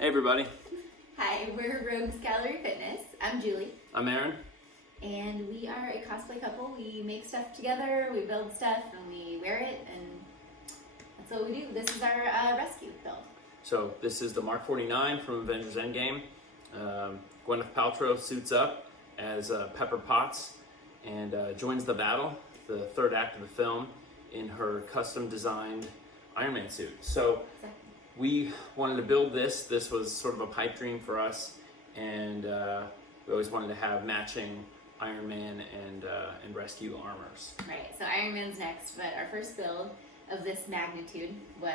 Hey everybody. Hi, we're Rogues Gallery Fitness. I'm Julie. I'm Aaron. And we are a cosplay couple. We make stuff together, we build stuff, and we wear it, and that's what we do. This is our rescue build. So this is the Mark 49 from Avengers Endgame. Gwyneth Paltrow suits up as Pepper Potts and joins the battle, the third act of the film, in her custom designed Iron Man suit. So we wanted to build this. This was sort of a pipe dream for us, and we always wanted to have matching Iron Man and rescue armors. Right, so Iron Man's next, but our first build of this magnitude was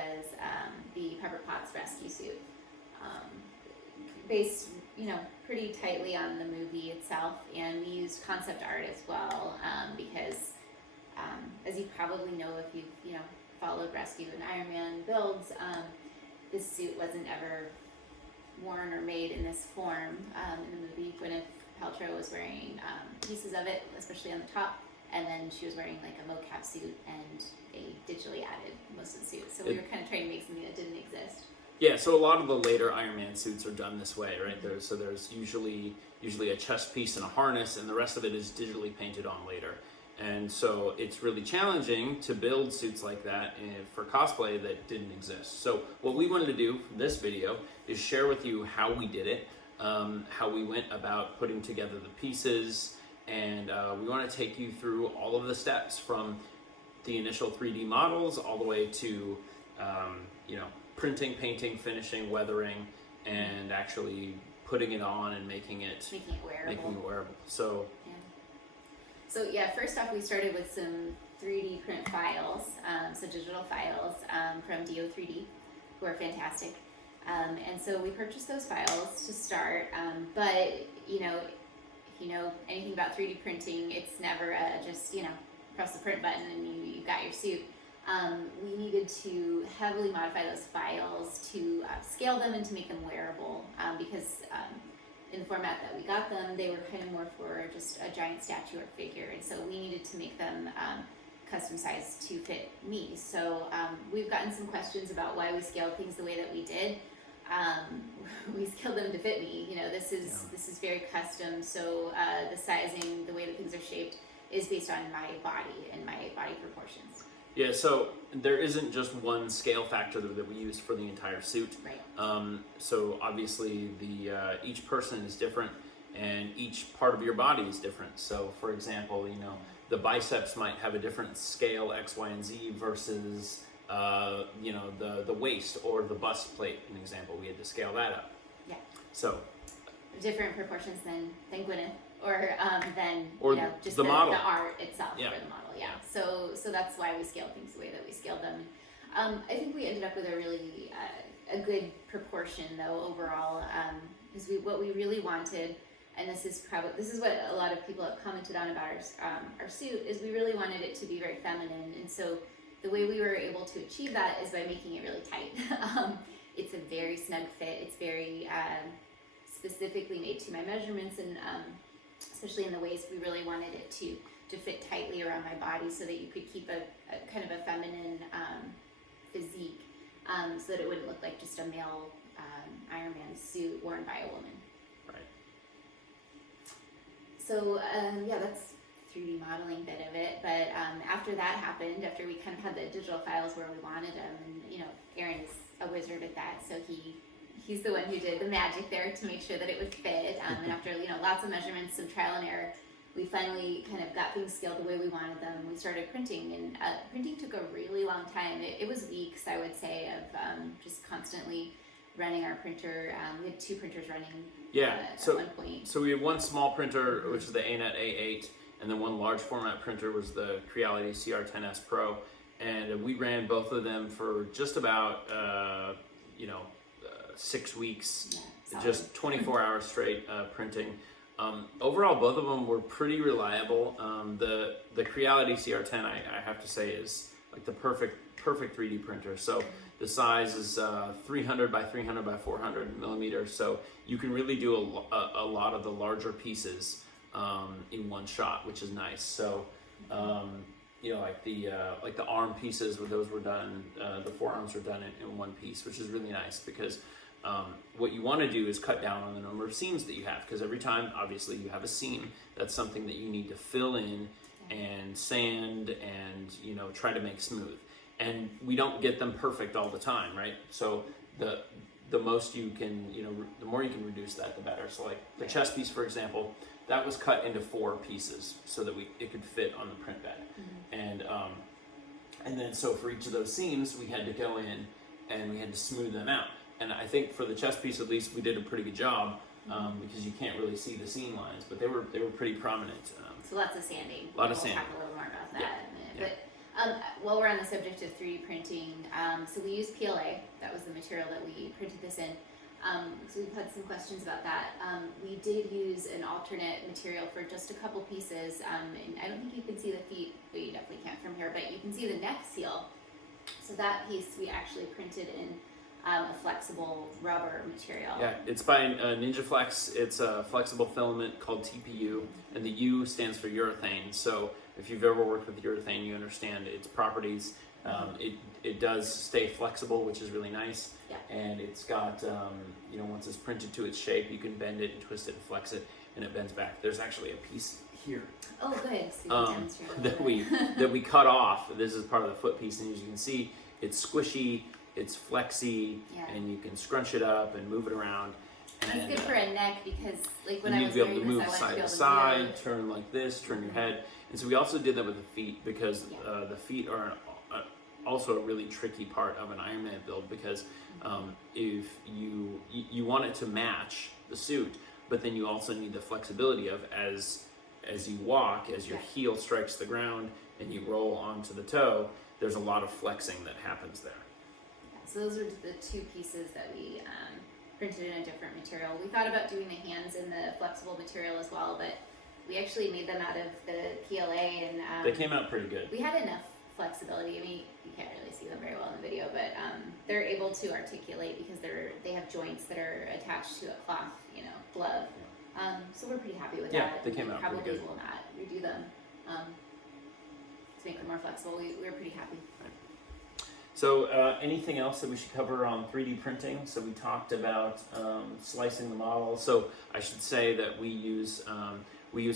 the Pepper Potts rescue suit. Based, pretty tightly on the movie itself, and we used concept art as well, because as you probably know if you've, followed rescue and Iron Man builds, this suit wasn't ever worn or made in this form. In the movie, Gwyneth Paltrow was wearing pieces of it, especially on the top, and then she was wearing like a mocap suit, and they digitally added most of the suit. So we were kind of trying to make something that didn't exist. Yeah, so a lot of the later Iron Man suits are done this way, right? There's usually a chest piece and a harness, and the rest of it is digitally painted on later. And so it's really challenging to build suits like that for cosplay that didn't exist. So what we wanted to do for this video is share with you how we did it, how we went about putting together the pieces, and we want to take you through all of the steps from the initial 3D models all the way to, printing, painting, finishing, weathering, and actually putting it on and making it wearable. So. So first off, we started with some 3D print files, so digital files from DO3D, who are fantastic. And so we purchased those files to start, but if you know anything about 3D printing, it's never just, press the print button and you got your suit. We needed to heavily modify those files to scale them and to make them wearable, because in the format that we got them, they were kind of more for just a giant statue or figure, and so we needed to make them custom sized to fit me. So we've gotten some questions about why we scaled things the way that we did. We scaled them to fit me. This is very custom, so the sizing, the way that things are shaped, is based on my body and my body proportions. Yeah, so there isn't just one scale factor that we use for the entire suit. Right. So obviously each person is different, and each part of your body is different. So for example, the biceps might have a different scale X, Y, and Z versus the waist or the bust plate. An example, we had to scale that up. Yeah. So different proportions than Gwyneth, or just the model, the art itself yeah. For the model. Yeah. So that's why we scaled things the way that we scaled them. I think we ended up with a really a good proportion though overall, because what we really wanted, and this is what a lot of people have commented on about our suit, is we really wanted it to be very feminine, and so the way we were able to achieve that is by making it really tight. It's a very snug fit. It's very specifically made to my measurements, and especially in the waist, we really wanted it to fit tightly around my body so that you could keep a kind of a feminine physique, so that it wouldn't look like just a male Iron Man suit worn by a woman. Right. So that's 3D modeling bit of it, but after that happened, after we kind of had the digital files where we wanted them, and Aaron is a wizard at that, so he's the one who did the magic there to make sure that it would fit, and after lots of measurements, some trial and error, we finally kind of got things scaled the way we wanted them. We started printing, and printing took a really long time. It was weeks, I would say, of just constantly running our printer. We had two printers running at one point. So we had one small printer, which is the ANET A8, and then one large format printer was the Creality CR10S Pro, and we ran both of them for just about 6 weeks, just 24 hours straight printing. Overall, both of them were pretty reliable. The Creality CR10, I have to say, is like the perfect 3D printer. So the size is 300 by 300 by 400 millimeters. So you can really do a lot of the larger pieces in one shot, which is nice. So like the arm pieces, those were done. The forearms were done in one piece, which is really nice because what you want to do is cut down on the number of seams that you have, because every time, obviously, you have a seam, that's something that you need to fill in and sand and, you know, try to make smooth. And we don't get them perfect all the time, right? So the most you can, you know, the more you can reduce that, the better. So like the chest piece, for example, that was cut into 4 pieces so that it could fit on the print bed. And then so for each of those seams, we had to go in and we had to smooth them out. And I think for the chest piece, at least, we did a pretty good job, because you can't really see the seam lines, but they were pretty prominent. So lots of sanding. A lot of sanding. We'll talk a little more about that in a minute. Yeah. But while we're on the subject of 3D printing, so we used PLA. That was the material that we printed this in. So we've had some questions about that. We did use an alternate material for just a couple pieces. And I don't think you can see the feet, but you definitely can't from here, but you can see the neck seal. So that piece we actually printed in a flexible rubber material. Yeah, it's by NinjaFlex. It's a flexible filament called TPU, and the U stands for urethane. So if you've ever worked with urethane, you understand its properties. It does stay flexible, which is really nice. Yeah. And it's got, you know, once it's printed to its shape, you can bend it and twist it and flex it, and it bends back. There's actually a piece here Oh, good. So you can demonstrate a that little bit. we cut off. This is part of the foot piece, and as you can see, it's squishy, it's flexy, Yeah. and you can scrunch it up and move it around. And It's good for a neck because, like, when you I need was to be able wearing to this, move I side wanted to to be side, able to turn like this, turn your head. And so we also did that with the feet, because Yeah. the feet are also a really tricky part of an Ironman build, because if you want it to match the suit, but then you also need the flexibility of as you walk, as your heel strikes the ground and you roll onto the toe, there's a lot of flexing that happens there. So those are the 2 pieces that we printed in a different material. We thought about doing the hands in the flexible material as well, but we actually made them out of the PLA, and They came out pretty good. we had enough flexibility. I mean, you can't really see them very well in the video, but they're able to articulate because they have joints that are attached to a cloth, you know, glove. So we're pretty happy with Yeah, that. they came out pretty Probably good. will not redo them to make them more flexible. We're pretty happy. So anything else that we should cover on 3D printing? So we talked about slicing the model. So I should say that we use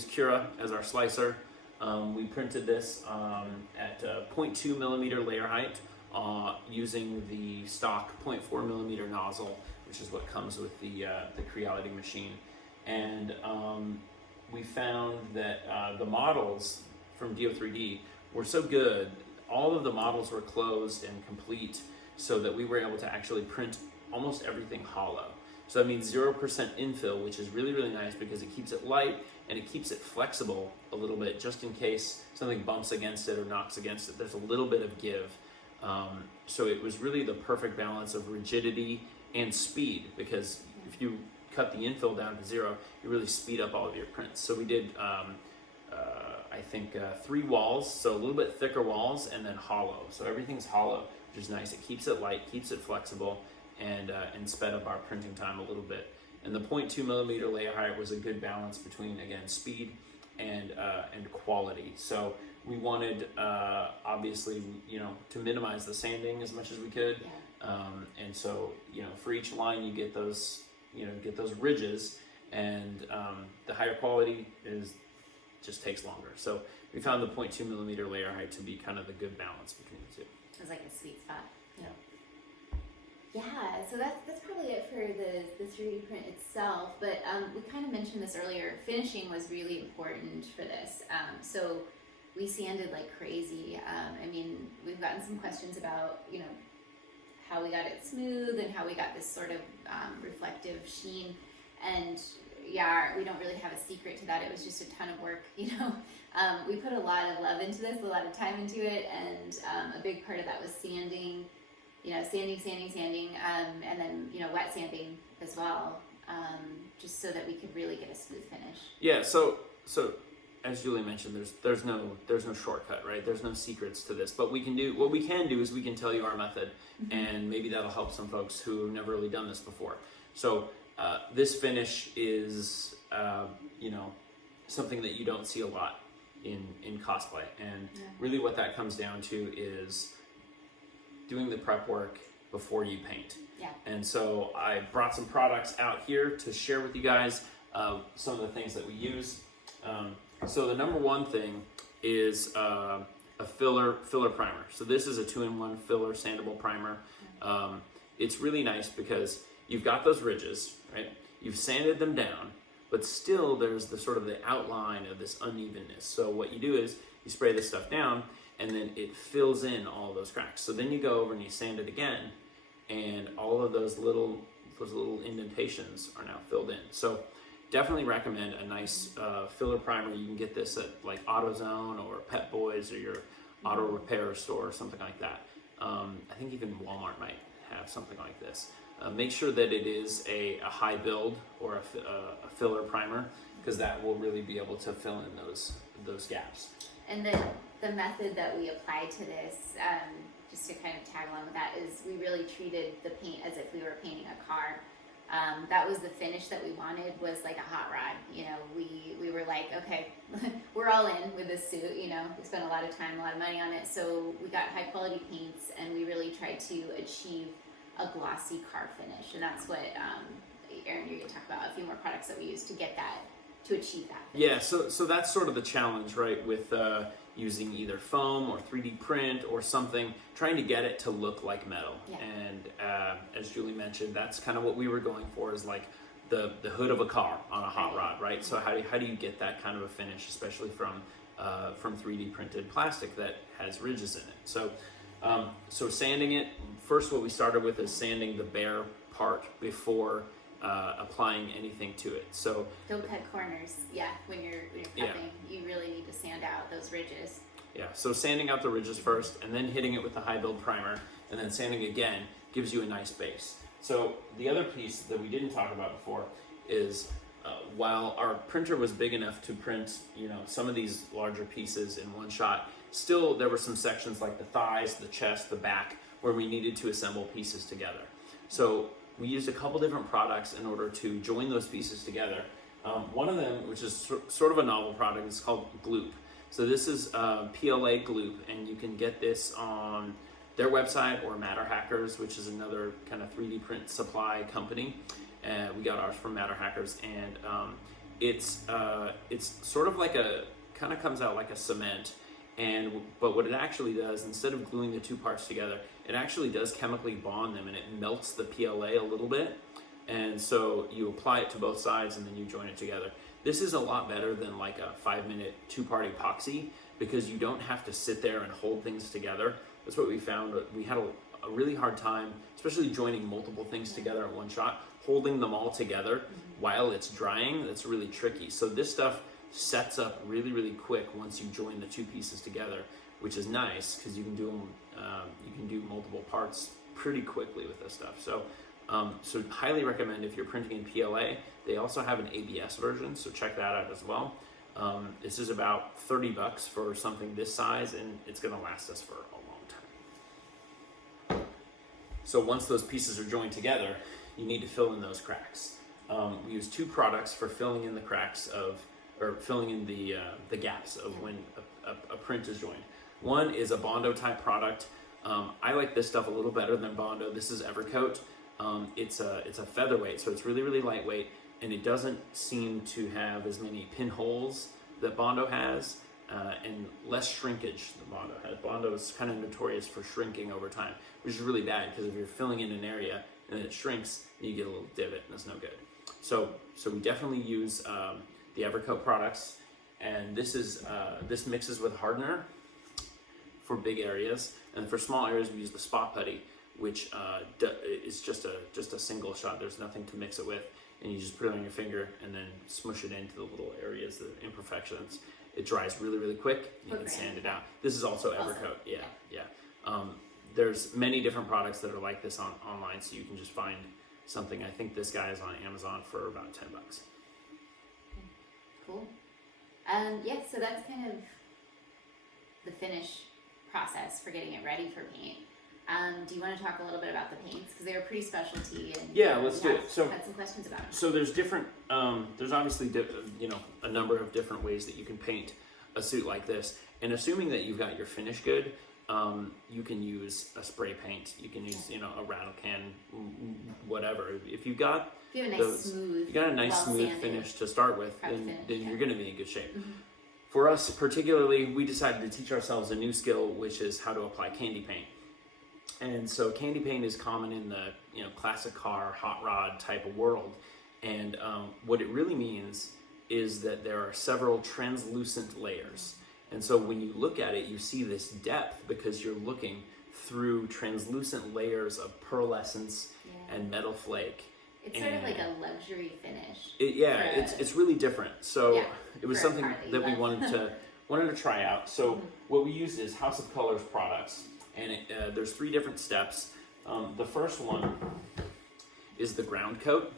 Cura as our slicer. We printed this at 0.2 millimeter layer height using the stock 0.4 millimeter nozzle, which is what comes with the Creality machine. And we found that the models from Dio3D were so good. All of the models were closed and complete, so that we were able to actually print almost everything hollow. So that means 0% infill, which is really, really nice because it keeps it light and it keeps it flexible a little bit, just in case something bumps against it or knocks against it. There's a little bit of give. So it was really the perfect balance of rigidity and speed, because if you cut the infill down to 0, you really speed up all of your prints. So we did I think 3 walls, so a little bit thicker walls, and then hollow. So everything's hollow, which is nice. It keeps it light, keeps it flexible, and sped up our printing time a little bit. And the 0.2 millimeter layer height was a good balance between, again, speed and quality. So we wanted, obviously, you know, to minimize the sanding as much as we could. And so, you know, for each line you get those, ridges, and the higher quality just takes longer. So we found the 0.2 millimeter layer height to be kind of the good balance between the 2. It was like a sweet spot. Yeah, so that's probably it for the 3D print itself, but we kind of mentioned this earlier. Finishing was really important for this. So we sanded like crazy. I mean, we've gotten some questions about, you know, how we got it smooth and how we got this sort of reflective sheen. And yeah, we don't really have a secret to that. It was just a ton of work, you know. We put a lot of love into this, a lot of time into it, and a big part of that was sanding, you know, sanding, and then, you know, wet sanding as well, just so that we could really get a smooth finish. Yeah, so as Julie mentioned, there's no shortcut, right? There's no secrets to this. But what we can do is we can tell you our method, and maybe that'll help some folks who have never really done this before. So this finish is, you know, something that you don't see a lot in cosplay. And really what that comes down to is doing the prep work before you paint. Yeah. And so I brought some products out here to share with you guys some of the things that we use. So the number one thing is a filler primer. So this is a 2-in-1 filler sandable primer. It's really nice because you've got those ridges, right? You've sanded them down, but still there's the sort of the outline of this unevenness. So what you do is you spray this stuff down, and then it fills in all those cracks. So then you go over and you sand it again, and all of those little indentations are now filled in. So definitely recommend a nice filler primer. You can get this at like AutoZone or Pep Boys or your auto repair store or something like that. I think even Walmart might have something like this. Make sure that it is a high build or a filler primer, because that will really be able to fill in those gaps. And the method that we applied to this, just to kind of tag along with that, is we really treated the paint as if we were painting a car. That was the finish that we wanted, was like a hot rod. You know, we were like, okay, we're all in with this suit. You know, we spent a lot of time, a lot of money on it. So we got high quality paints, and we really tried to achieve a glossy car finish. And that's what, Aaron, you're gonna talk about a few more products that we use to get that, to achieve that finish. Yeah, so that's sort of the challenge, right, with using either foam or 3D print or something, trying to get it to look like metal. Yeah. And as Julie mentioned, that's kind of what we were going for, is like the hood of a car on a hot rod, right? So how do you get that kind of a finish, especially from 3D printed plastic that has ridges in it? So sanding it, first what we started with is sanding the bare part before applying anything to it. So don't cut corners. Yeah, when you're prepping, you really need to sand out those ridges. Yeah, so sanding out the ridges first, and then hitting it with the high build primer, and then sanding again gives you a nice base. So the other piece that we didn't talk about before is while our printer was big enough to print, some of these larger pieces in one shot, still there were some sections like the thighs, the chest, the back, where we needed to assemble pieces together. So we used a couple different products in order to join those pieces together. One of them, which is sort of a novel product, is called Gloop. So this is PLA Gloop, and you can get this on their website or Matter Hackers, which is another kind of 3D print supply company. We got ours from Matter Hackers, and it's sort of like kind of comes out like a cement. But what it actually does, instead of gluing the two parts together, it actually does chemically bond them, and it melts the PLA a little bit. And so you apply it to both sides, and then you join it together. This is a lot better than like a 5-minute two-part epoxy, because you don't have to sit there and hold things together. That's what we found. We had a really hard time, especially joining multiple things together in one shot, holding them all together while it's drying. That's really tricky. So this stuff sets up really, really quick once you join the two pieces together, which is nice because you can do multiple parts pretty quickly with this stuff. So highly recommend if you're printing in PLA. They also have an ABS version, so check that out as well. This is about $30 for something this size, and it's going to last us for a long time. So once those pieces are joined together, you need to fill in those cracks. We use two products for filling in the cracks or filling in the gaps of when a print is joined. One is a Bondo type product. I like this stuff a little better than Bondo. This is Evercoat. It's a featherweight, so it's really, really lightweight, and it doesn't seem to have as many pinholes that Bondo has, and less shrinkage than Bondo has. Bondo is kind of notorious for shrinking over time, which is really bad, because if you're filling in an area and then it shrinks, you get a little divot, and that's no good. So we definitely use the Evercoat products, and this mixes with hardener for big areas, and for small areas we use the Spot Putty, which is just a single shot. There's nothing to mix it with, and you just put it on your finger and then smush it into the little areas, the imperfections. It dries really, really quick. You can sand it out. This is also Evercoat. Yeah. There's many different products that are like this online, so you can just find something. I think this guy is on Amazon for about $10. Cool. So that's kind of the finish process for getting it ready for paint. Do you want to talk a little bit about the paints, because they're pretty specialty? And yeah, let's do it. So had some questions about them. So there's different. There's obviously a number of different ways that you can paint a suit like this. And assuming that you've got your finish good, you can use a spray paint. You can use, a rattle can, whatever. If you got If you have a nice smooth, you got a nice smooth well-sanded finish to start with, finish, then you're going to be in good shape. Mm-hmm. For us particularly, we decided to teach ourselves a new skill, which is how to apply candy paint. And so candy paint is common in the classic car, hot rod type of world. And what it really means is that there are several translucent layers. And so when you look at it, you see this depth because you're looking through translucent layers of pearlescence and metal flake. It's sort of like a luxury finish. It's really different. So it was something that we wanted to try out. So what we used is House of Colors products, and there's 3 different steps. The first one is the ground coat.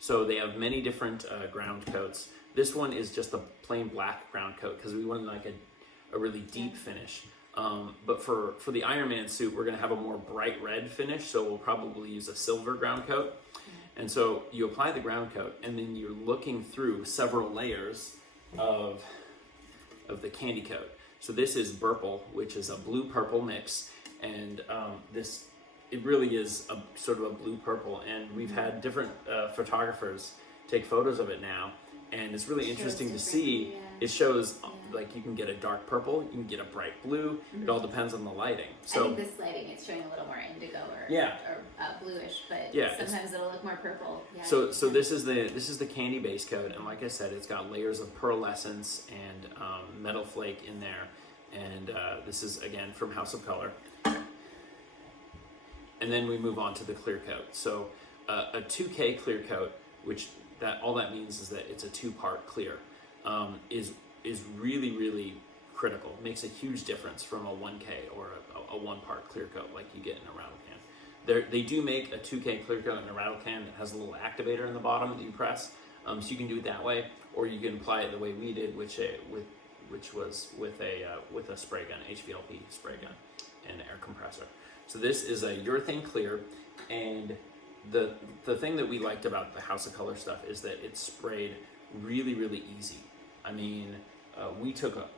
So they have many different ground coats. This one is just a plain black ground coat because we wanted like a really deep finish. But for the Iron Man suit, we're going to have a more bright red finish, so we'll probably use a silver ground coat. And so you apply the ground coat, and then you're looking through several layers of the candy coat. So this is Burple, which is a blue-purple mix, and it really is a sort of a blue-purple. And we've had different photographers take photos of it now, and it's really interesting to see. It shows like you can get a dark purple, you can get a bright blue. It all depends on the lighting. So I think this lighting, it's showing a little more indigo or bluish, but sometimes it'll look more purple. Yeah, so this is the candy base coat, and like I said, it's got layers of pearlescence and metal flake in there, and this is again from House of Color. And then we move on to the clear coat. So a 2K clear coat, which all that means is that it's a 2-part clear, is really, really critical. It makes a huge difference from a 1K or a 1-part clear coat like you get in a rattle can. They do make a 2K clear coat in a rattle can that has a little activator in the bottom that you press, so you can do it that way, or you can apply it the way we did, which was with a spray gun, HVLP spray gun, and air compressor. So this is a urethane clear, and the thing that we liked about the House of Color stuff is that it's sprayed really, really easy. I mean, we took a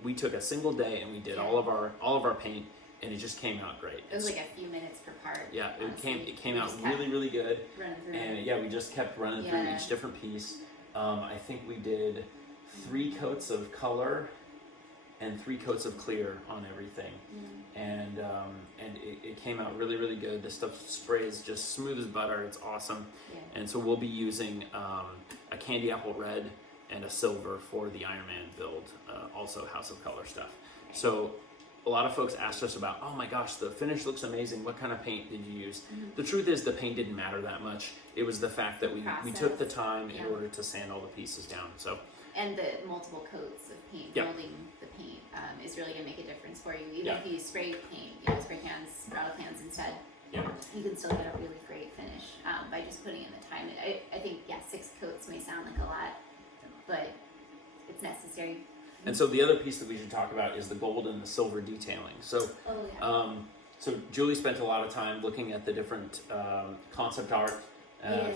single day and we did all of our paint, and it just came out great. It was like a few minutes per part. Yeah, it came out really, really good. And we just kept running through each different piece. I think we did 3 coats of color and 3 coats of clear on everything, and it came out really, really good. This stuff sprays just smooth as butter. It's awesome. And so we'll be using a candy apple red and a silver for the Iron Man build, also House of Color stuff. So a lot of folks asked us about, oh my gosh, the finish looks amazing. What kind of paint did you use? The truth is the paint didn't matter that much. It was the fact that we took the time in order to sand all the pieces down. So. And the multiple coats of paint, molding the paint, is really going to make a difference for you. Even if you spray paint, spray cans, rattle cans instead, you can still get a really great finish by just putting in the time. I think, 6 coats may sound like a lot, but it's necessary. And so the other piece that we should talk about is the gold and the silver detailing. So, so Julie spent a lot of time looking at the different concept art.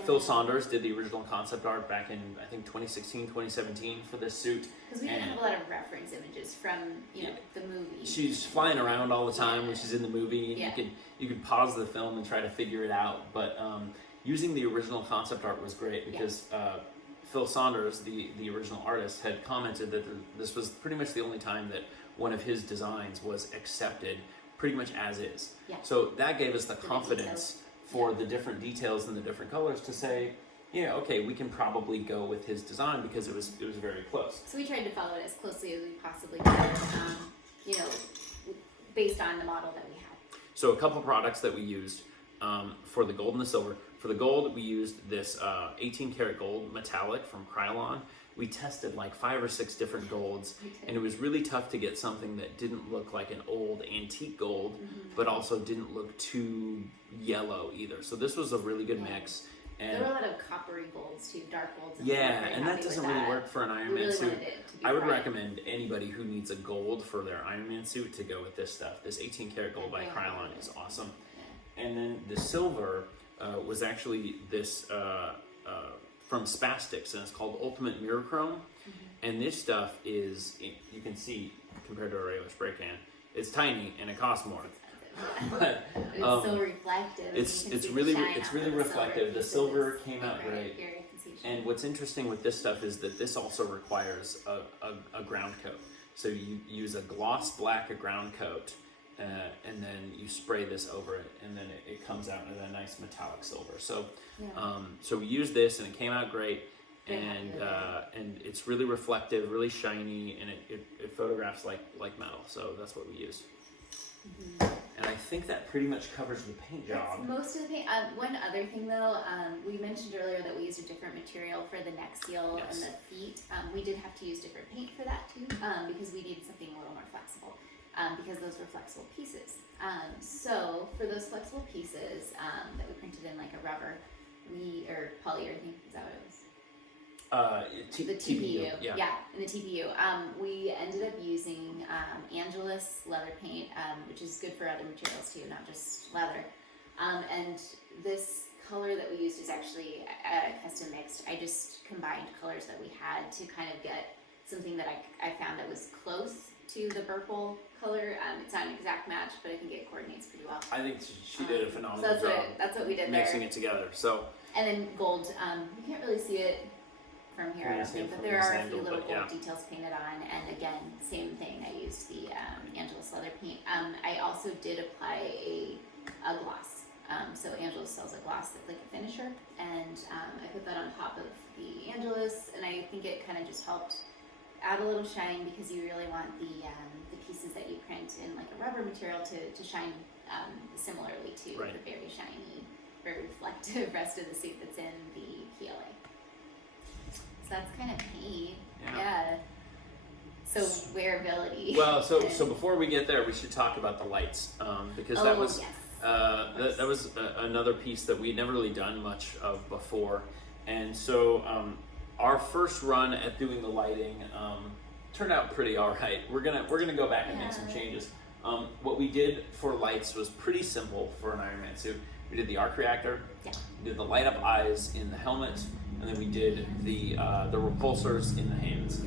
Phil Saunders did the original concept art back in, I think, 2016, 2017 for this suit. Because we didn't have a lot of reference images from, the movie. She's flying around all the time when she's in the movie. And you could pause the film and try to figure it out. But using the original concept art was great because Phil Saunders, the original artist, had commented that this was pretty much the only time that one of his designs was accepted pretty much as is. So that gave us the confidence for the different details and the different colors to say, okay, we can probably go with his design because it was very close. So we tried to follow it as closely as we possibly could, based on the model that we had. So a couple products that we used for the gold and the silver. For the gold, we used this 18 karat gold metallic from Krylon. We tested like 5 or 6 different golds, and it was really tough to get something that didn't look like an old antique gold, but also didn't look too yellow either. So this was a really good mix. And there were a lot of coppery golds too, dark golds. And that doesn't really work for an Iron Man suit. I would recommend anybody who needs a gold for their Iron Man suit to go with this stuff. This 18 karat gold by Krylon is awesome. And then the silver was actually this from Spastics, and it's called Ultimate Mirror Chrome. And this stuff is, you can see compared to a regular spray can, It's tiny and it costs more. Expensive. But It's so reflective. and it's you can it's see really the shine it's off really of the reflective. The pieces. silver came out Right great. here, you can see shine. And what's interesting with this stuff is that this also requires a ground coat. So you use a gloss black ground coat, and then you spray this over it, and then it comes out in a nice metallic silver. So, Yeah. so we used this, and it came out great. Very happy with And it's really reflective, really shiny, and it photographs like metal. So that's what we use. And I think that pretty much covers the paint That's job. most of the paint. One other thing though, we mentioned earlier that we used a different material for the neck seal Yes. and the feet. We did have to use different paint for that too, because we needed something a little more flexible, because those were flexible pieces. So for those flexible pieces that we printed in like a rubber, or polyurethane, is that what it was? The TPU, yeah. in the TPU. We ended up using Angelus leather paint, which is good for other materials too, not just leather. And this color that we used is actually custom mixed. I just combined colors that we had to kind of get something that I found that was close to the purple color. It's not an exact match, but I think it coordinates pretty well. I think she did a phenomenal So job that's what we did mixing there. it together. So And then gold, you can't really see it from here, I don't think, but there are a few little gold details painted on. And again, same thing. I used the Angelus leather paint. I also did apply a gloss. So Angelus sells a gloss that's like a finisher, and I put that on top of the Angelus, and I think it kind of just helped add a little shine, because you really want the pieces that you print in like a rubber material to shine similarly to Right. the very shiny, very reflective rest of the suit that's in the PLA. So that's kind of paint. Yeah. So wearability. Well, so before we get there, we should talk about the lights, because that was yes. that was another piece that we'd never really done much of before, and so our first run at doing the lighting turned out pretty all right. We're gonna go back and make some changes. What we did for lights was pretty simple for an Iron Man suit. We did the arc reactor, we did the light up eyes in the helmet, and then we did the repulsors in the hands.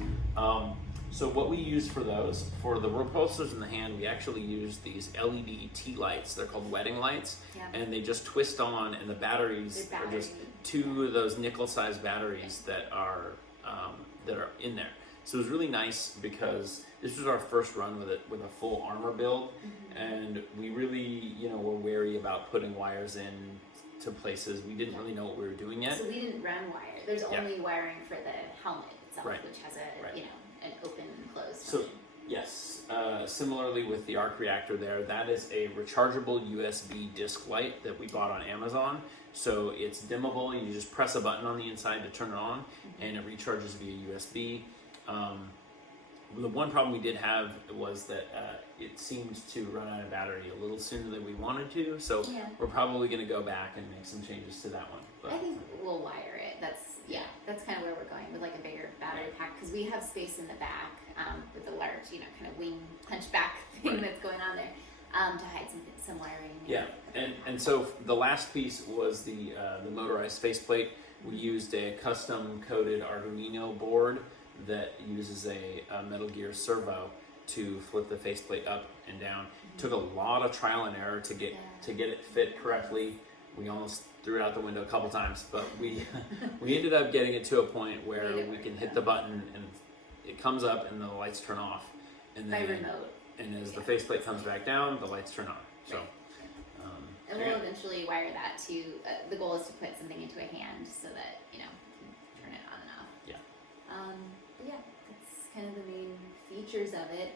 So what we used for those, for the repulsors in the hand, we actually used these LED tea lights. They're called wedding lights, and they just twist on, and the batteries are just two of those nickel-sized batteries that are in there. So it was really nice, because this was our first run with it, with a full armor build, and we really, were wary about putting wires in to places we didn't really know what we were doing yet. So we didn't run wire. There's only wiring for the helmet itself, which has an open and closed. So yes, similarly with the arc reactor there, that is a rechargeable USB disc light that we bought on Amazon. So it's dimmable. You just press a button on the inside to turn it on, and it recharges via USB. The one problem we did have was that it seemed to run out of battery a little sooner than we wanted to. So we're probably going to go back and make some changes to that one. But I think we'll wire it. That's kind of where we're going, with like a bigger battery pack, because we have space in the back with the large, kind of wing punchback thing that's going on there, to hide some wiring. Yeah, and so the last piece was the motorized faceplate. We used a custom coated Arduino board that uses a Metal Gear servo to flip the faceplate up and down. Took a lot of trial and error to get it fit correctly. We almost threw it out the window a couple times, but we ended up getting it to a point where we can hit the button and it comes up and the lights turn off, and then by remote. And as the faceplate comes back down, the lights turn on. So. And we'll eventually wire that to. The goal is to put something into a hand so that you can turn it on and off. Yeah. But yeah, that's kind of the main features of it.